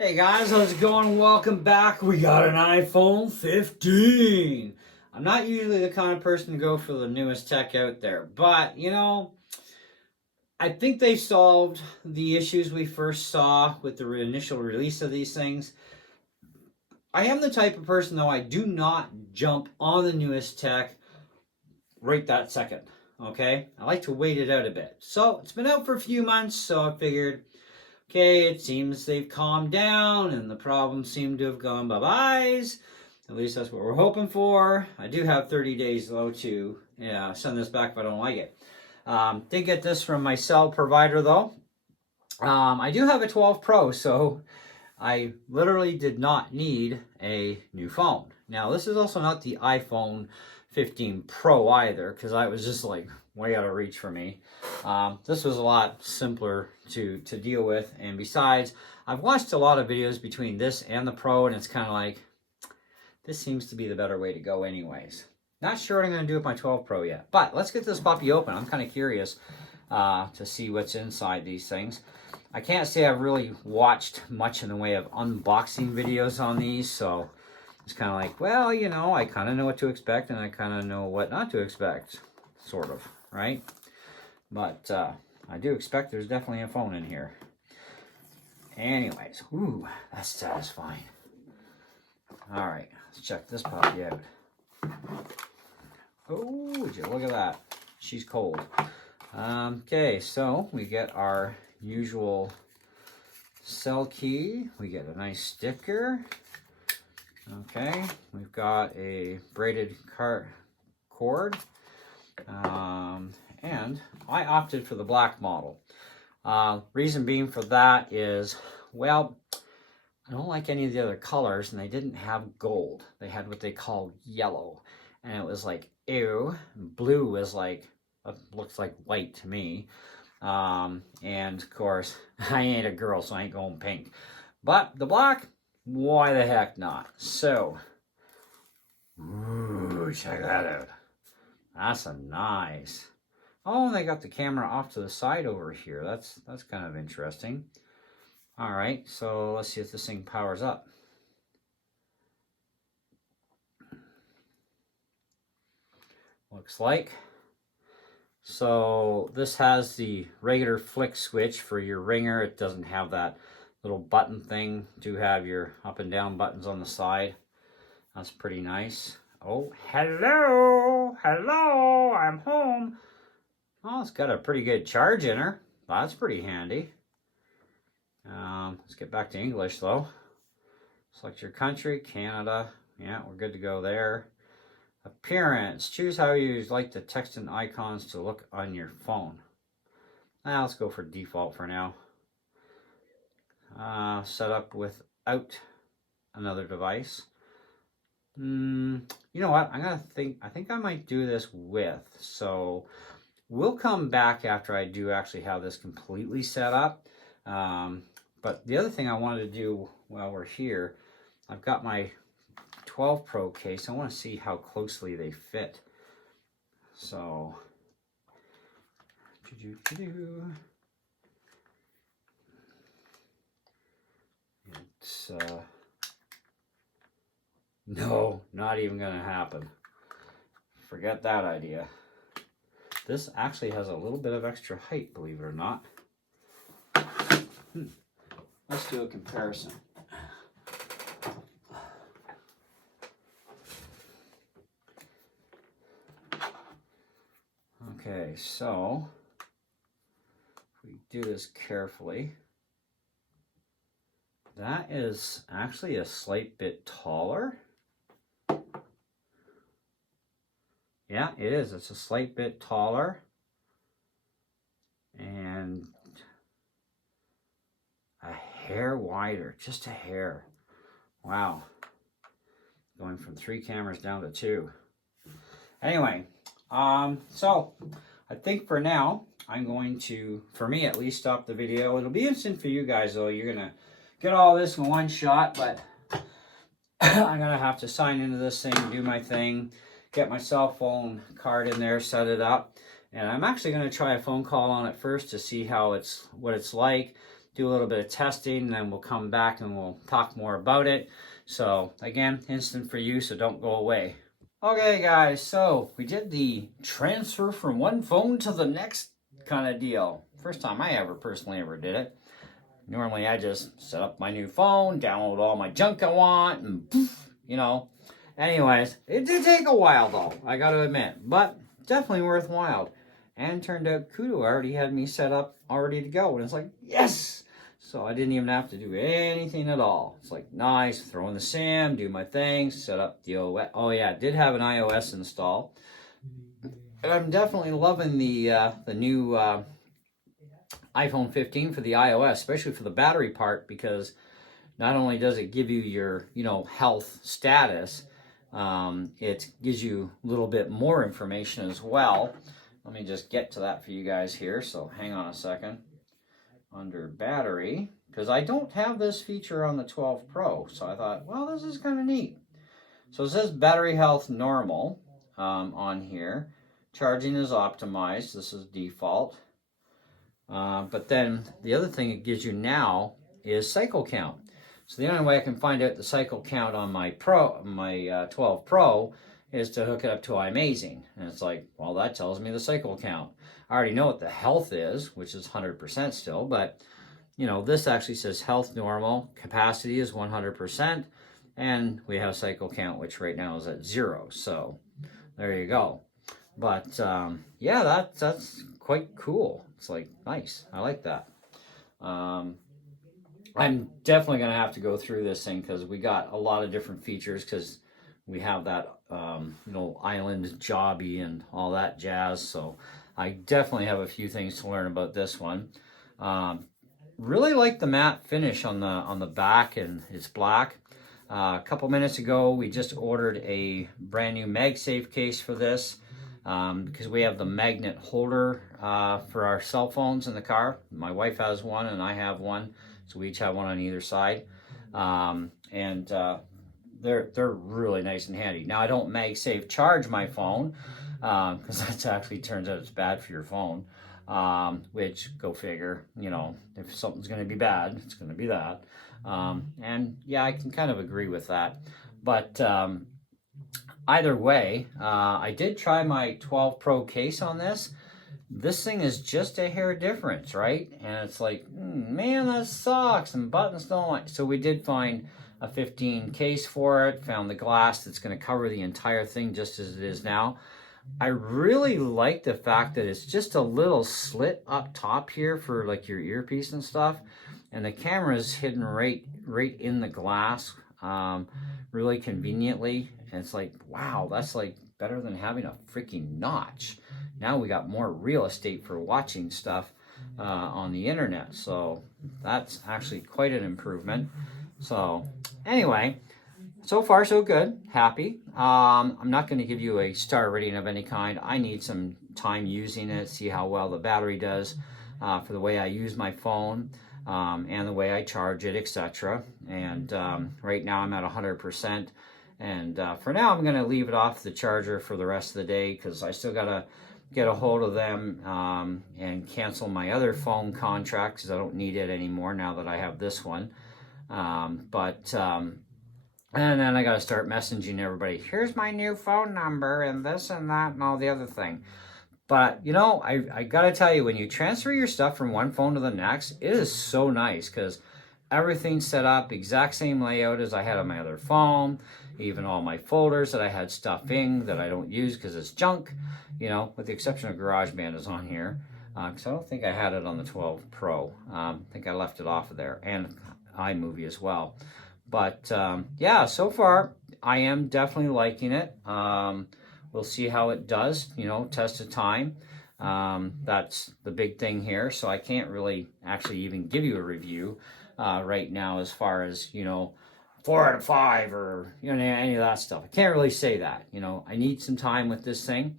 Hey guys, how's it going? Welcome back. We got an iPhone 15. I'm not usually the kind of person to go for the newest tech out there, but I think they solved the issues we first saw with the initial release of these things. I am the type of person, though, I do not jump on the newest tech right that second. Okay? I like to wait it out a bit. So it's been out for a few months, so I figured, okay, it seems they've calmed down and the problems seem to have gone bye-byes. At least that's what we're hoping for. I do have 30 days, though, to send this back if I don't like it. Did get this from my cell provider, though. I do have a 12 Pro, so I literally did not need a new phone. Now, this is also not the iPhone 15 Pro either, because I was just like way out of reach for me. This was a lot simpler to deal with, and besides, I've watched a lot of videos between this and the Pro, and it's kind of like, this seems to be the better way to go anyways. Not sure what I'm going to do with my 12 Pro yet, but let's get this puppy open. I'm kind of curious to see what's inside these things. I can't say I've really watched much in the way of unboxing videos on these, so it's kind of like, well, I kind of know what to expect, and I kind of know what not to expect, sort of, right? But I do expect there's definitely a phone in here. Anyways, ooh, that's satisfying. All right, let's check this puppy out. Oh, would you look at that? She's cold. Okay, so we get our usual cell key. We get a nice sticker. Okay, we've got a braided cord. And I opted for the black model. Reason being for that is, well, I don't like any of the other colors, and they didn't have gold. They had what they call yellow, and it was like, ew. Blue was like, looks like white to me. And of course, I ain't a girl, so I ain't going pink. But the black, why the heck not? So, ooh, check that out. That's a nice. Oh, and they got the camera off to the side over here. That's kind of interesting. All right, so let's see if this thing powers up. Looks like. So this has the regular flick switch for your ringer. It doesn't have that little button thing to have your up and down buttons on the side. That's pretty nice. Oh, hello, I'm home. Oh, it's got a pretty good charge in her. That's pretty handy. Let's get back to English though. Select your country, Canada. Yeah, we're good to go there. Appearance. Choose how you like the text and icons to look on your phone. Let's go for default for now. Set up without another device. You know what? I think I might do this with. So we'll come back after I do actually have this completely set up. But the other thing I wanted to do while we're here, I've got my 12 Pro case. I want to see how closely they fit. So, it's no, not even gonna happen. Forget that idea. This actually has a little bit of extra height, believe it or not. Let's do a comparison. Okay, so if we do this carefully, that is actually a slight bit taller. Yeah, it is. It's a slight bit taller. And a hair wider, just a hair. Wow. Going from 3 cameras down to 2. Anyway, so I think for now, I'm going to, for me at least, stop the video. It'll be instant for you guys though. You're going to get all this in one shot, but I'm going to have to sign into this thing, do my thing, get my cell phone card in there, set it up. And I'm actually going to try a phone call on it first to see what it's like. do a little bit of testing, and then we'll come back and we'll talk more about it. So again, instant for you, so don't go away. Okay guys, so we did the transfer from one phone to the next kind of deal. First time I personally ever did it. Normally I just set up my new phone, download all my junk I want, and poof, you know. Anyways, it did take a while though, I gotta admit, but definitely worthwhile. And turned out Kudu already had me set up, all ready to go, and it's like, yes! So I didn't even have to do anything at all. It's like, nice, throw in the SIM, do my thing, set up the OS. Oh yeah, did have an iOS install. And I'm definitely loving the new iPhone 15 for the iOS, especially for the battery part, because not only does it give you your, health status, it gives you a little bit more information as well. Let me just get to that for you guys here, so hang on a second. Under battery, because I don't have this feature on the 12 Pro, so I thought, well, this is kind of neat. So it says battery health normal on here. Charging is optimized. This is default. But then the other thing it gives you now is cycle count. So the only way I can find out the cycle count on my 12 Pro is to hook it up to iMazing. And it's like, well, that tells me the cycle count. I already know what the health is, which is 100% still, but this actually says health normal, capacity is 100%, and we have cycle count, which right now is at 0. So there you go. But yeah, that's quite cool. It's like, nice. I like that. I'm definitely going to have to go through this thing because we got a lot of different features because we have that, island jobby and all that jazz. So I definitely have a few things to learn about this one. Really like the matte finish on the back, and it's black. A couple minutes ago, we just ordered a brand new MagSafe case for this because we have the magnet holder for our cell phones in the car. My wife has one and I have one, so we each have one on either side. They're really nice and handy. Now I don't MagSafe charge my phone because that actually turns out it's bad for your phone. Which, go figure, if something's going to be bad, it's going to be that. And yeah, I can kind of agree with that. But either way, I did try my 12 Pro case on this. This thing is just a hair difference, right? And it's like, man, that sucks, and buttons don't like. So we did find a 15 case for it, found the glass that's going to cover the entire thing just as it is now. I really like the fact that it's just a little slit up top here for like your earpiece and stuff, and the camera is hidden right in the glass, really conveniently. And it's like, wow, that's like better than having a freaking notch. Now we got more real estate for watching stuff on the internet, so that's actually quite an improvement. So anyway, so far so good, happy. I'm not going to give you a star rating of any kind. I need some time using it, see how well the battery does for the way I use my phone and the way I charge it, etc. And right now I'm at 100%. And for now I'm going to leave it off the charger for the rest of the day because I still got to get a hold of them and cancel my other phone contract because I don't need it anymore now that I have this one. And then I got to start messaging everybody. Here's my new phone number and this and that and all the other thing. But, I got to tell you, when you transfer your stuff from one phone to the next, it is so nice because everything's set up exact same layout as I had on my other phone. Even all my folders that I had stuff in that I don't use because it's junk, with the exception of GarageBand is on here. Because I don't think I had it on the 12 Pro. I think I left it off of there, and iMovie as well. But yeah, so far I am definitely liking it. We'll see how it does, test of time. That's the big thing here. So I can't really actually even give you a review right now as far as, 4 out of 5 or, any of that stuff. I can't really say that. I need some time with this thing.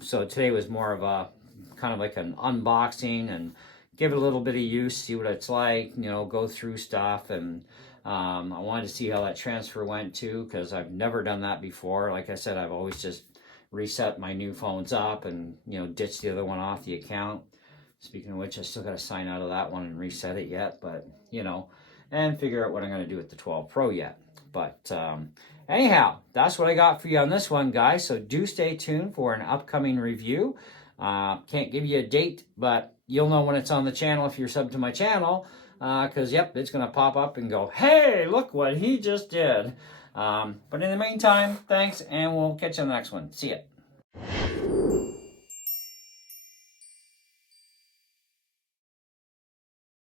So today was more of a kind of like an unboxing and give it a little bit of use, see what it's like, go through stuff. And I wanted to see how that transfer went too, because I've never done that before. Like I said, I've always just reset my new phones up and, ditch the other one off the account. Speaking of which, I still got to sign out of that one and reset it yet, but you know, and figure out what I'm going to do with the 12 Pro yet. But anyhow, that's what I got for you on this one, guys. So do stay tuned for an upcoming review. Can't give you a date, but you'll know when it's on the channel if you're subbed to my channel. Because, yep, it's going to pop up and go, hey, look what he just did. But in the meantime, thanks, and we'll catch you on the next one. See ya.